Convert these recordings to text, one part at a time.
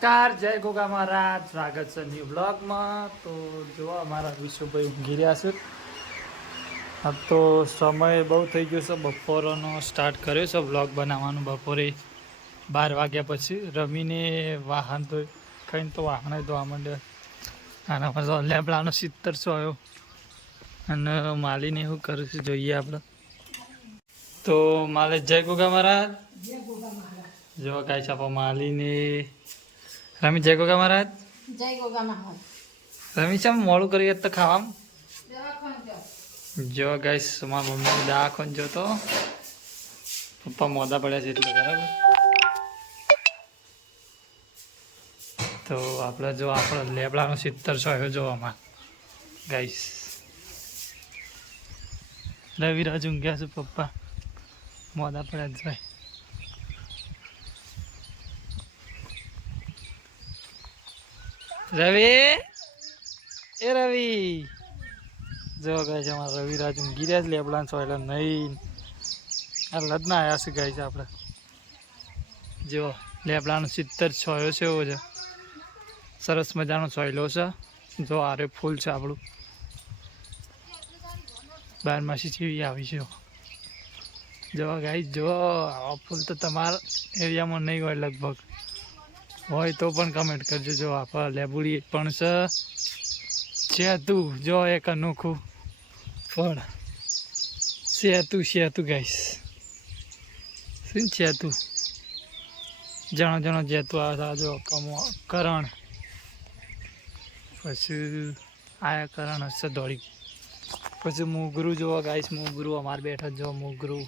નમસ્કાર, જય ગોગા મહારાજ. સ્વાગત છે ન્યૂ બ્લોગમાં. તો જો અમારા વિશુભાઈ ઊંઘી રહ્યા છે. આ તો સમય બહુ થઈ ગયો છે. બપોરનો સ્ટાર્ટ કર્યો છે બ્લોગ બનાવવાનું. બપોરે 12 વાગ્યા પછી રમીને વાહન તો ખાઈને તો વાહન ધોવા માંડ્યા. આના પર લેબડાનો 70 આવ્યો અને માલીને એવું કરું છે જોઈએ આપણે. તો માલે જય ગોગા મહારાજ. જો કાંઈ છે આપણા માલીને રમી જય ગોગા મહારાજ. જય ગોગા મહારાજ. રમી છે મોડું કરી તો ખાવામાં જો ગાઈસ મારા મમ્મી દવાખાને જો તો પપ્પા મોદા પડ્યા છે એટલે બરાબર. તો આપણે જો આપણો લેબડાનો 70 આવ્યો જોવામાં ગાઈસ. રવિરાજ ઊંઘ્યા છે, પપ્પા મોદા પડ્યા જ ભાઈ. રવિ એ રવિ જો ગાય છે અમારા રવિરાજ ઊંઘી રહ્યા છે લેબડાન સોયલા નહીં. આ લગ્ન આવ્યા છે ગાય છે આપણે જો લેબડાનો 70 છોયો છે એવો છે. સરસ મજાનો સોયલો છે. જો આરે ફૂલ છે આપણું 12 માસી જેવી આવી છે. જો ગાય જો આવા ફૂલ તો તમારા એરિયામાં નહીં હોય, લગભગ હોય તો પણ કમેન્ટ કરજો. જો આપણા લેબુડી પણ છે તું જો એક અનોખું ફળ છે તું ગાઈસ. શું છે તું જણો જેતું આવે જો કરણ પછી આયા કરણ હશે દોડી. પછી મોગરું જોવો ગાઈસ, મોગરું અમારે બેઠા જો મોગરું.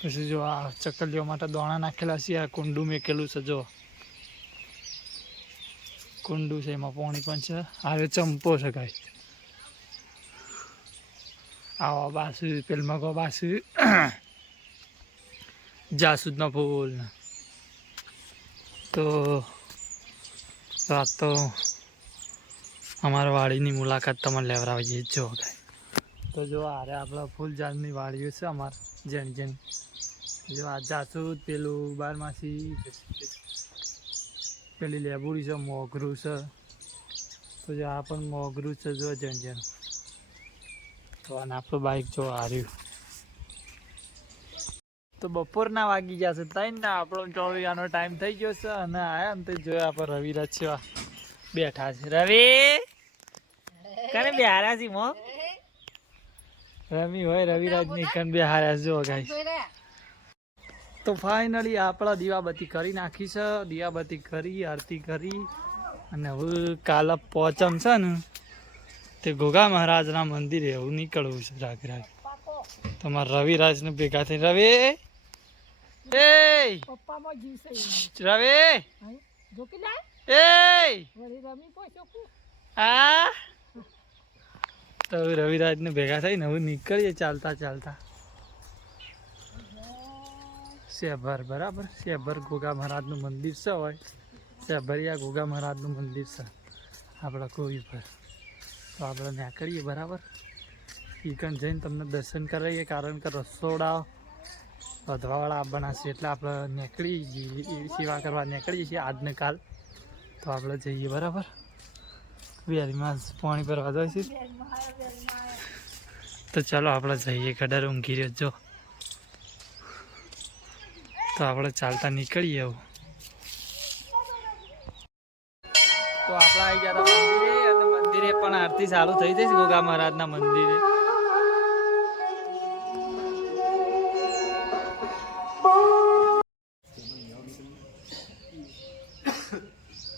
પછી જો આ ચકલીઓ માટે દોણા નાખેલા છે. આ કુંડું મેકેલું છે જો કુંડું છે, એમાં પાણી પણ છે. હવે ચંપો છે ગાય. આવા બાસુ પેલમાં ગો બાસુ જાસૂદનો ફૂલ. તો આ તો અમારા વાડીની મુલાકાત તમને લેવડાવીએ જો ગાય. તો જો આરે આપણા ફૂલ ઝાડની વાડીઓ છે અમારે જેન જો આ જાસૂદ, પેલું 12 માસી, પેલી લેબુડી છે, મોગરું છે. તો જો આ પણ મોગરું છે જો જેન. તો આને આપણું બાઈક જો હાર્યું. તો બપોરના વાગી ગયા છે 3 ને આપણો ચોવીયાનો ટાઈમ થઈ ગયો છે. અને આયા ને તો જોયા આપણે રવિરાજ છે બેઠા છે. રવિ કને બેહાર્યા છે મો રમી હોય રવિરાજ ની કન બેહાર્યા જો ગાઈસ. તો ફાઇનલી આપણા દીવાબત્તી કરી નાખી છે. દીવાબત્તી કરી, આરતી કરી અને હવે કાલે પોચમ છે ને તે ગોગા મહારાજના મંદિરે એવું નીકળવું છે. રાગ તમારા રવિરાજને ભેગા થઈ. રવિ એ રવિ આ તો રવિરાજને ભેગા થઈને હવે નીકળીએ ચાલતા ચાલતા. શેભર બરાબર, શેભર ગોગા મહારાજનું મંદિર છે હોય. શેભરિયા ગોગા મહારાજનું મંદિર છે આપણા કોઈ પર. તો આપણે નીકળીએ બરાબર. ઈકન જઈને તમને દર્શન કરાવીએ, કારણ કે રસોડા વધવાવાળા આવવાના છે એટલે આપણે નીકળી જઈએ, સેવા કરવા નીકળીએ છીએ આજને કાલ. તો આપણે જઈએ બરાબર. વેરીમાં પાણી ભરવા જાય છે. તો ચાલો આપણે જઈએ. ગડર ઊંઘી રહ્યો જો. તો આપણે ચાલતા નીકળીએ હવે. તો આપણે આવી ગયા હતા મંદિરે અને મંદિરે પણ આરતી ચાલુ થઈ જશે ગોગા મહારાજના મંદિરે.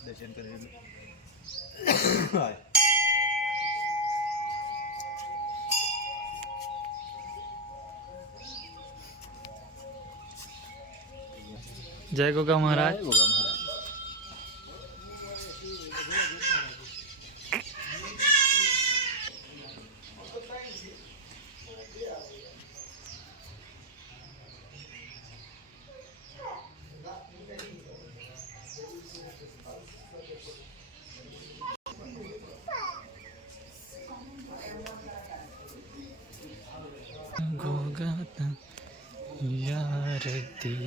દર્શન કરી જય ગોગા મહારાજ. ગોગા યારતી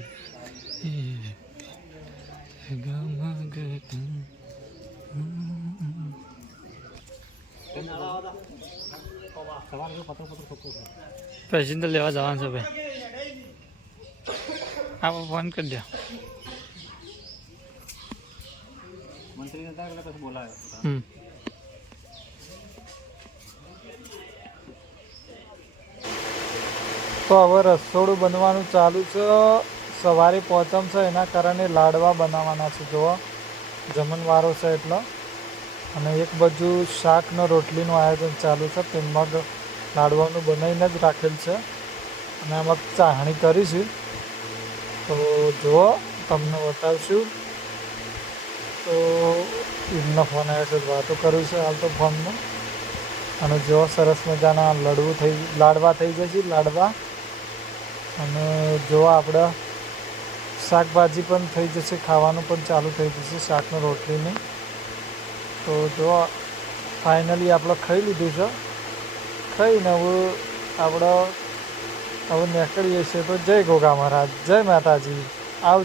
ગમ પેસેન્જર લેવા જવાનું છે ભાઈ. આપણે ફોન કરી દો. તો હવે રસોડું બનવાનું ચાલુ છે. સવારે પહોંચમ છે એના કારણે લાડવા બનાવવાના છે. જોવા જમણવારો છે એટલે. અને એક બાજુ શાકનો રોટલીનું આયોજન ચાલુ છે. તેમાં લાડવાનું બનાવીને જ રાખેલ છે અને આમાં ચાહણી કરીશું. તો જુઓ તમને બતાવશું. તો એમનો ફોન આવ્યો છે, વાતો કરું છે હાલ તો ફોનમાં. અને જો સરસ મજાના લાડવા થઈ જશે લાડવા. અને જો આપણે શાકભાજી પણ થઈ જશે, ખાવાનું પણ ચાલુ થઈ જશે શાકનો રોટલીની. તો જો ફાઇનલી આપણે ખાઈ લીધું છે. ખાઈને આપણે નીકળીએ છીએ. તો જય ગોગા મહારાજ, જય માતાજી, આવજો.